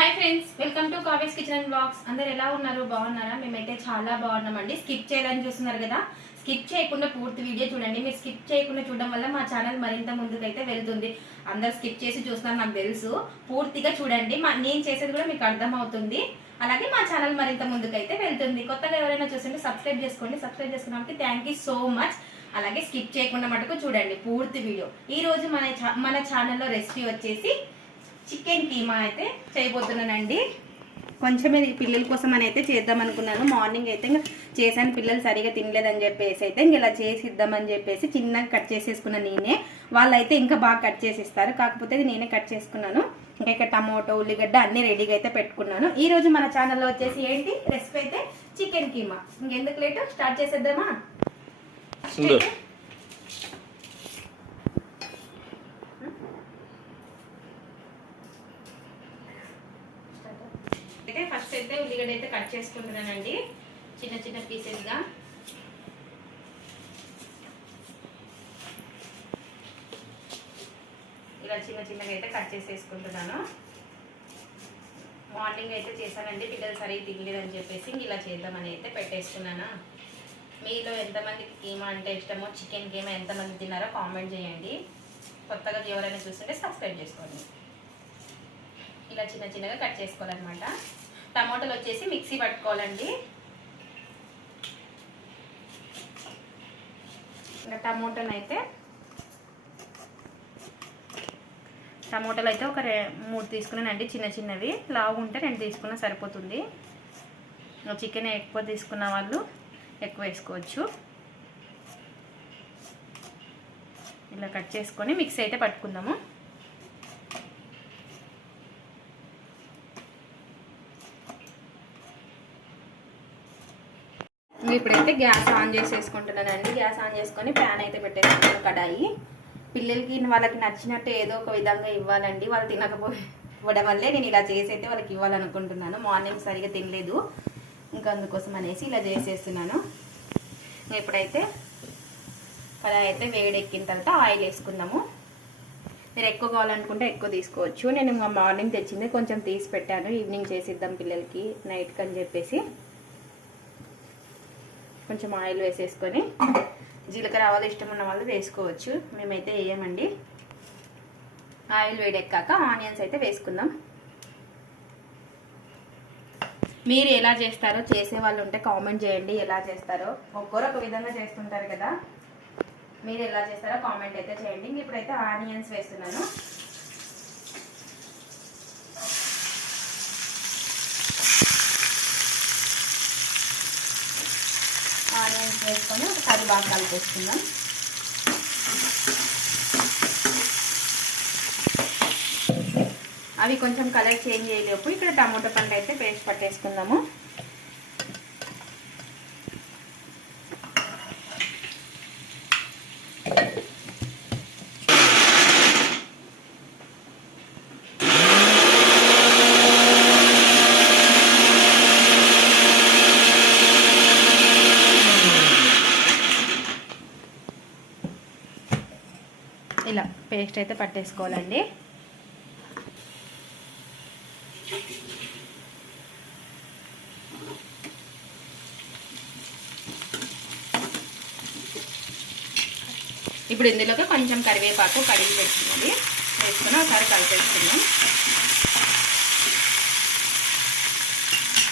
Hi friends welcome to Kavya's kitchen and blogs అందరు ఎలా ఉన్నారు? బాగున్నారా? మేమైతే చాలా బాగున్నామండి. స్కిప్ చేయాలని చూస్తున్నారు కదా? స్కిప్ చేయకుండా పూర్తి వీడియో చూడండి. మీరు స్కిప్ చేయకుండా చూడడం వల్ల మా ఛానల్ మరింత ముందుకైతే వెళ్తుంది. అందరు స్కిప్ చేసి చూస్తున్నారు నాకు తెలుసు. పూర్తిగా చూడండి. మా నేను చేసేది కూడా మీకు అర్థమవుతుంది. అలాగే మా ఛానల్ మరింత ముందుకైతే వెళ్తుంది. కొత్తగా ఎవరైనా చూస్తుంటే సబ్స్క్రైబ్ చేసుకోండి. సబ్స్క్రైబ్ చేసుకున్నానికి థ్యాంక్ యూ సో మచ్ అలాగే స్కిప్ చేయకుండా మటుకు చూడండి. పూర్తి వీడియో. ఈ రోజు మన మన ఛానల్లో రెసిపీ వచ్చేసి చికెన్ కీమా అయితే చేయబోతున్నానండి. కొంచెం ఇది పిల్లల కోసం అని అయితే చేద్దాం అనుకున్నాను. మార్నింగ్ అయితే ఇంకా చేశాను. పిల్లలు సరిగా తినలేదని చెప్పేసి అయితే ఇంక ఇలా చేసి ఇద్దామని చెప్పేసి చిన్నగా కట్ చేసేసుకున్నాను నేనే. వాళ్ళైతే ఇంకా బాగా కట్ చేసి ఇస్తారు కాకపోతే నేనే కట్ చేసుకున్నాను. ఇంకా ఇక్కడ టమాటో ఉల్లిగడ్డ అన్ని రెడీగా అయితే పెట్టుకున్నాను. ఈ రోజు మన ఛానల్లో వచ్చేసి ఏంటి? రెసిపీ అయితే చికెన్ కీమా. ఇంకెందుకు లేటు? స్టార్ట్ చేసేద్దామా? అయితే ఫస్ట్ అయితే ఉల్లిగడ్డ అయితే కట్ చేసుకుంటున్నానండి. చిన్న చిన్న పీసెస్గా ఇలా చిన్న చిన్నగా అయితే కట్ చేసేసుకుంటున్నాను. మార్నింగ్ అయితే చేశానండి. పిల్లలు సరిగ్గా తినలేదని చెప్పేసి ఇలా చేద్దామని అయితే పెట్టేసుకున్నాను. మీలో ఎంతమందికి కీమా అంటే ఇష్టమో చికెన్ కీమా ఎంతమంది తిన్నారో కామెంట్ చేయండి. కొత్తగా ఎవరైనా చూస్తుంటే సబ్స్క్రైబ్ చేసుకోండి. ఇలా చిన్న చిన్నగా కట్ చేసుకోవాలన్నమాట. టమాటోలు వచ్చేసి మిక్సీ పట్టుకోవాలండి. ఇంకా టమోటాలు అయితే టమోటాలు అయితే ఒక రె మూడు తీసుకున్నానండి చిన్న చిన్నవి. లావు ఉంటే రెండు తీసుకున్నా సరిపోతుంది. చికెన్ ఎక్కువ తీసుకున్న వాళ్ళు ఎక్కువ వేసుకోవచ్చు. ఇలా కట్ చేసుకొని మిక్సీ అయితే పట్టుకుందాము. ఇప్పుడైతే గ్యాస్ ఆన్ చేసేసుకుంటున్నానండి. గ్యాస్ ఆన్ చేసుకొని ప్యాన్ అయితే పెట్టేసుకున్నాను కడాయి. పిల్లలకి వాళ్ళకి నచ్చినట్టు ఏదో ఒక విధంగా ఇవ్వాలండి. వాళ్ళు తినకపోయి ఇవ్వడం వల్లే నేను ఇలా చేసి అయితే వాళ్ళకి ఇవ్వాలనుకుంటున్నాను. మార్నింగ్ సరిగా తినలేదు. ఇంకా అందుకోసం అనేసి ఇలా చేసేస్తున్నాను. ఇప్పుడైతే కడాయి అయితే వేడెక్కిన తర్వాత ఆయిల్ వేసుకుందాము. మీరు ఎక్కువ కావాలనుకుంటే ఎక్కువ తీసుకోవచ్చు. నేను మార్నింగ్ తెచ్చింది కొంచెం తీసి పెట్టాను. ఈవినింగ్ చేసిద్దాం పిల్లలకి. నైట్కి అని చెప్పేసి. కొంచెం ఆయిల్ వేసేసుకొని జీలకర్ర ఆవాలు ఇష్టం ఉన్న వాళ్ళు వేసుకోవచ్చు. మేమైతే వేయమండి ఆయిల్ వేడెక్కాక ఆనియన్స్ అయితే వేసుకుందాం. మీరు ఎలా చేస్తారో చేసే వాళ్ళు ఉంటే కామెంట్ చేయండి. ఎలా చేస్తారో ఒక్కొరు ఒక విధంగా చేస్తుంటారు కదా. మీరు ఎలా చేస్తారో కామెంట్ అయితే చేయండి. ఇప్పుడైతే ఆనియన్స్ వేస్తున్నాను ఆనియన్స్ వేసుకొని ఒకసారి బాగా కలిపేసుకుందాం అవి కొంచెం కలర్ చేంజ్ చేయలేపు ఇక్కడ టమాటో పండు అయితే పేస్ట్ పట్టేసుకుందాము ఇలా పేస్ట్ అయితే పట్టేసుకోవాలండి. ఇప్పుడు ఇందులోకి కొంచెం కరివేపాకు కడిగి పెట్టుకున్నది వేసుకుని ఒకసారి కలిపేసుకున్నాం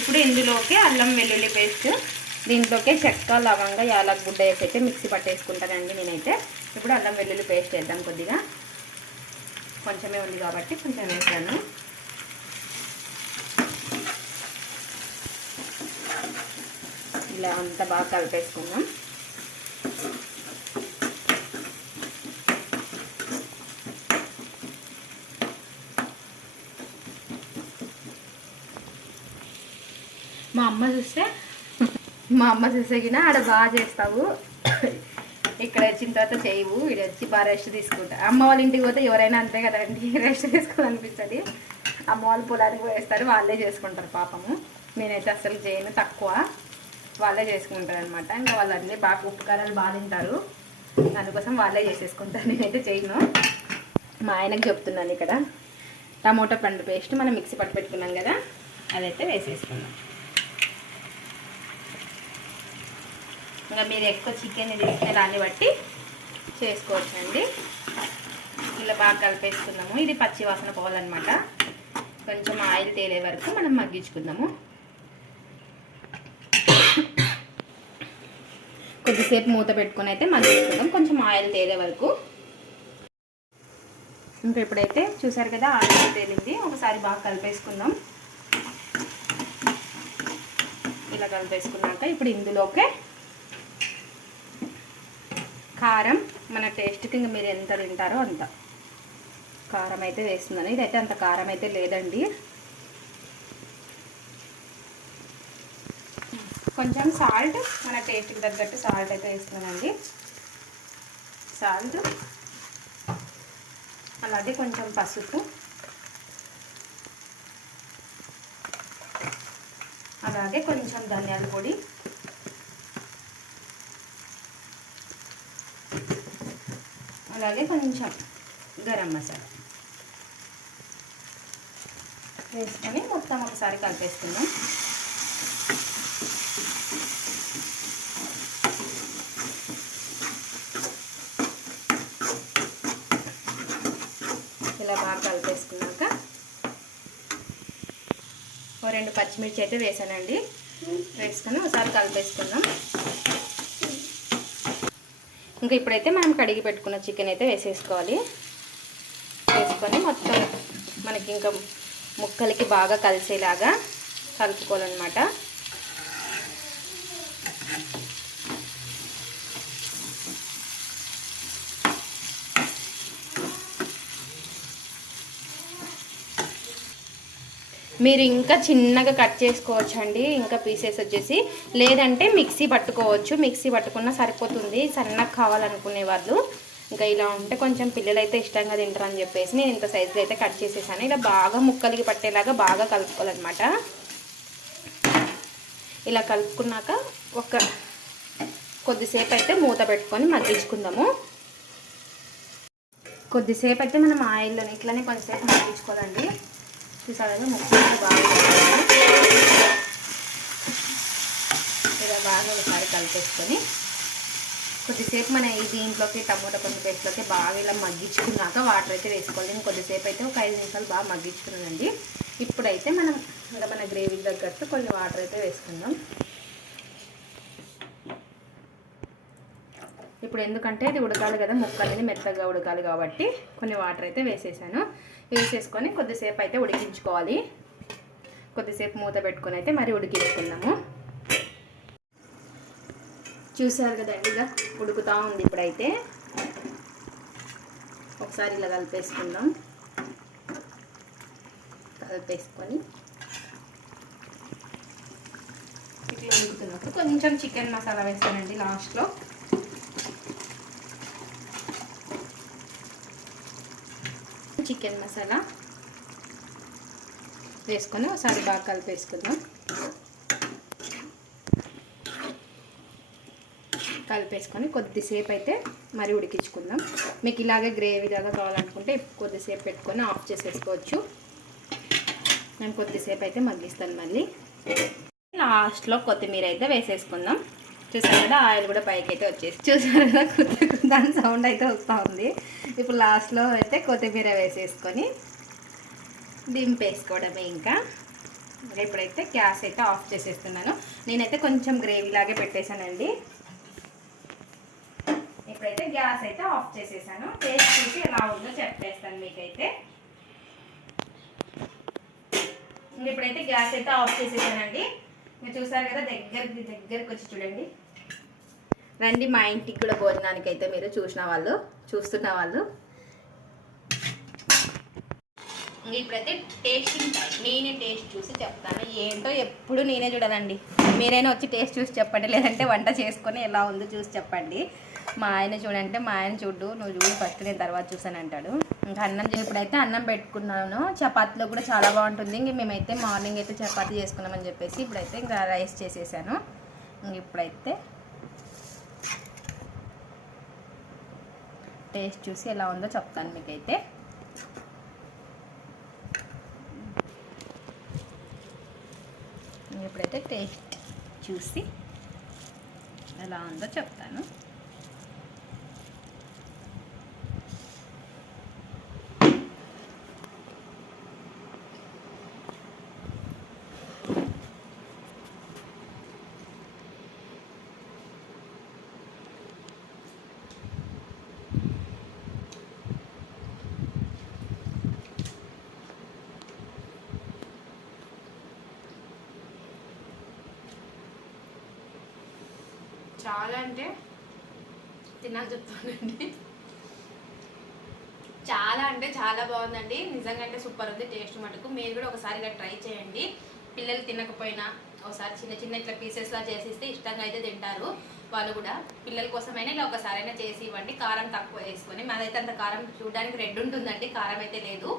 ఇప్పుడు ఇందులోకి అల్లం వెల్లుల్లి పేస్ట్ దీంట్లోకి చెక్క లవంగ యాలక్ గుడ్డ వేసి అయితే మిక్సీ పట్టేసుకుంటానండి నేనైతే. ఇప్పుడు అల్లం వెల్లుల్లి పేస్ట్ వేద్దాం కొద్దిగా. కొంచెమే ఉంది కాబట్టి కొంచెం వేసాను ఇలా అంతా బాగా కలిపేసుకుందాం. మా అమ్మ చూస్తే మా అమ్మ చూసేకినా గిన ఆడ బాగా చేస్తావు. ఇక్కడ వచ్చిన తర్వాత చేయవు. ఇక్కడ వచ్చి బాగా రెస్ట్ తీసుకుంటా. అమ్మ వాళ్ళ ఇంటికి పోతే ఎవరైనా అంతే కదండి రెస్ట్ తీసుకోవాలనిపిస్తుంది. అమ్మ వాళ్ళు పొలానికి పోయేస్తారు వాళ్ళే చేసుకుంటారు పాపము. నేనైతే అసలు చేయను తక్కువ. వాళ్ళే చేసుకుంటారు అనమాట ఇంకా వాళ్ళు అన్నీ బాగా ఉప్పు కారాలు బాగా తింటారు. అందుకోసం వాళ్ళే చేసేసుకుంటారు. నేనైతే చేయను. మా ఆయనకు చెప్తున్నాను ఇక్కడ. టమోటా పండు పేస్ట్ మనం మిక్సీ పట్టు పెట్టుకున్నాం కదా అదైతే వేసేసుకున్నాం ఇంకా మీరు ఎక్కువ చికెన్ తీసుకునే దాన్ని బట్టి చేసుకోవచ్చండి. ఇలా బాగా కలిపేసుకుందాము ఇది పచ్చి వాసన పోవాలన్నమాట. కొంచెం ఆయిల్ తేలే వరకు మనం మగ్గించుకుందాము. కొద్దిసేపు మూత పెట్టుకుని అయితే మగ్గించుకుందాం. కొంచెం ఆయిల్ తేలే వరకు. ఇంకా ఇప్పుడైతే చూసారు కదా ఆయిల్ తేలింది? ఒకసారి బాగా కలిపేసుకుందాం. ఇలా కలిపేసుకున్నాక ఇప్పుడు ఇందులోకే కారం మన టేస్ట్కి ఇంకా మీరు ఎంత తింటారో అంత. కారం అయితే వేస్తున్నాను. ఇదైతే అంత కారం అయితే లేదండి. కొంచెం సాల్ట్ మన టేస్ట్కి తగ్గట్టు సాల్ట్ అయితే వేస్తున్నానండి. సాల్ట్ అలాగే కొంచెం పసుపు. అలాగే కొంచెం ధనియాల పొడి. అలాగే కొంచెం గరం మసాలా వేసుకొని మొత్తం ఒకసారి కలిపేసుకుందాం. ఇలా బాగా కలిపేసుకున్నాక ఓ రెండు పచ్చిమిర్చి అయితే వేసానండి. వేసుకొని ఒకసారి కలిపేసుకుందాం. ఇంకా ఇప్పుడైతే మనం కడిగి పెట్టుకున్న చికెన్ అయితే వేసేసుకోవాలి. వేసుకొని మొత్తం మనకి ఇంకా ముక్కలకి బాగా కలిసేలాగా కలుపుకోవాలన్నమాట. మీరు ఇంకా చిన్నగా కట్ చేసుకోవచ్చు అండి ఇంకా పీసెస్ వచ్చేసి లేదంటే మిక్సీ పట్టుకోవచ్చు. మిక్సీ పట్టుకున్నా సరిపోతుంది. సన్నగా కావాలనుకునే వాళ్ళు ఇంకా ఇలా ఉంటే కొంచెం పిల్లలు అయితే ఇష్టంగా తింటారని చెప్పేసి నేను ఇంత సైజులో అయితే కట్ చేసేసాను. ఇలా బాగా ముక్కలకి పట్టేలాగా బాగా కలుపుకోవాలన్నమాట. ఇలా కలుపుకున్నాక ఒక కొద్దిసేపు అయితే మూత పెట్టుకొని మగ్గించుకుందాము. కొద్దిసేపు అయితే మనం ఆయిల్లోనే ఇట్లానే కొంచెంసేపు మగ్గించుకోవాలండి. చూసారు? ముక్కలు బాగా ఇలా బాగా ఒకసారి కలిపేసుకొని కొద్దిసేపు మన ఈ దీంట్లోకి టమోటా పండు పేస్ట్లోకి బాగా ఇలా మగ్గించుకున్నాక వాటర్ అయితే వేసుకోవాలి. నేను కొద్దిసేపు అయితే ఒక ఐదు నిమిషాలు బాగా మగ్గించుకున్నానండి. ఇప్పుడైతే మనం ఇలా మన గ్రేవీకి తగ్గట్టు కొన్ని వాటర్ అయితే వేసుకుందాం. ఇప్పుడు ఎందుకంటే ఇది ఉడకాలి కదా ముక్క అనేది మెత్తగా ఉడకాలి కాబట్టి కొన్ని వాటర్ అయితే వేసేసాను. వేసేసుకొని కొద్దిసేపు అయితే ఉడికించుకోవాలి. కొద్దిసేపు మూత పెట్టుకొని అయితే మరి ఉడికించుకుందాము. చూసారు కదండి ఇలా ఉడుకుతూ ఉంది ఇప్పుడైతే. ఒకసారి ఇలా కలిపేసుకుందాం. కలిపేసుకొని ఇట్లా ఉడుకుతున్నప్పుడు కొంచెం చికెన్ మసాలా వేస్తానండి లాస్ట్లో. చికెన్ మసాలా వేసుకొని ఒకసారి బాగా కలిపేసుకుందాం. కలిపేసుకొని కొద్దిసేపు అయితే మరి ఉడికించుకుందాం. మీకు ఇలాగే గ్రేవీ లాగా కావాలనుకుంటే కొద్దిసేపు పెట్టుకొని ఆఫ్ చేసేసుకోవచ్చు. నేను కొద్దిసేపు అయితే మగ్గిస్తాను మళ్ళీ. లాస్ట్లో కొత్తిమీర అయితే వేసేసుకుందాం. చూసారు కదా ఆయిల్ కూడా పైకి అయితే వచ్చేసి చూసారు కదా కొత్త దాని సౌండ్ అయితే వస్తూ ఉంది. ఇప్పుడు లాస్ట్లో అయితే కొత్తిమీర వేసేసుకొని దింపేసుకోవడమే ఇంకా. ఇంకా ఇప్పుడైతే గ్యాస్ అయితే ఆఫ్ చేసేస్తున్నాను. నేనైతే కొంచెం గ్రేవీ లాగే పెట్టేశానండి. ఇప్పుడైతే గ్యాస్ అయితే ఆఫ్ చేసేసాను. టేస్ట్ చూసి ఎలా ఉందో చెప్పేస్తాను మీకైతే. ఇప్పుడైతే గ్యాస్ అయితే ఆఫ్ చేసేసానండి. మీరు చూసారు కదా దగ్గరకి దగ్గరకు వచ్చి చూడండి. రండి మా ఇంటికి కూడా భోజనానికి అయితే మీరు చూసిన వాళ్ళు చూస్తున్న వాళ్ళు. ఇప్పుడైతే టేస్టింగ్ టైం నేనే టేస్ట్ చూసి చెప్తాను. ఏంటో ఎప్పుడు నేనే చూడాలండి మీరైనా వచ్చి టేస్ట్ చూసి చెప్పండి. లేదంటే వంట చేసుకొని ఎలా ఉందో చూసి చెప్పండి. మా ఆయన చూడంటే మా ఆయన చూడు నువ్వు చూడు ఫస్ట్ నేను తర్వాత చూసాను అంటాడు. ఇంకా అన్నం ఇప్పుడైతే అన్నం పెట్టుకున్నాను. చపాతీలో కూడా చాలా బాగుంటుంది. ఇంక మేమైతే మార్నింగ్ అయితే చపాతీ చేసుకున్నామని చెప్పేసి ఇప్పుడైతే ఇంకా రైస్ చేసేసాను. ఇంక ఇప్పుడైతే టేస్ట్ చూసి ఎలా ఉందో చెప్తాను మీకైతే. ఇప్పుడైతే టేస్ట్ చూసి ఎలా ఉందో చెప్తాను. చాలా అంటే తిన్నాక చెప్తానండి. చాలా అంటే చాలా బాగుందండి. నిజంగా అంటే సూపర్ ఉంది టేస్ట్ మటుకు. మీరు కూడా ఒకసారి ఇలా ట్రై చేయండి. పిల్లలు తినకపోయినా ఒకసారి చిన్న చిన్న ఇట్లా పీసెస్లా చేసిస్తే ఇష్టంగా అయితే తింటారు. వాళ్ళు కూడా పిల్లల కోసమైనా ఇలా ఒకసారైనా చేసి ఇవ్వండి. కారం తక్కువ వేసుకొని మాదైతే అంత కారం చూడడానికి రెడ్ ఉంటుందండి. కారం అయితే లేదు.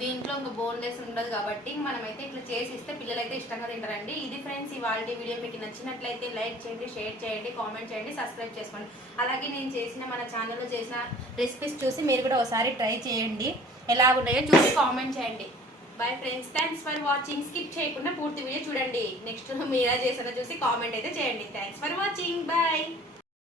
దీంట్లో ఇంకా బోన్లెస్ ఉండదు కాబట్టి మనమైతే ఇట్లా చేసి ఇస్తే పిల్లలైతే ఇష్టంగా తింటారండి. ఇది ఫ్రెండ్స్ ఇవాళ వీడియో మీకు నచ్చినట్లయితే లైక్ చేయండి షేర్ చేయండి కామెంట్ చేయండి సబ్స్క్రైబ్ చేసుకోండి. అలాగే నేను చేసిన మన ఛానల్లో చేసిన రెసిపీస్ చూసి మీరు కూడా ఒకసారి ట్రై చేయండి. ఎలా ఉన్నాయో చూసి కామెంట్ చేయండి. Bye friends thanks for watching skip చేయకుండా పూర్తి వీడియో చూడండి. నెక్స్ట్ మీరు ఎలా చేసారో చూసి కామెంట్ అయితే చేయండి. Thanks for watching bye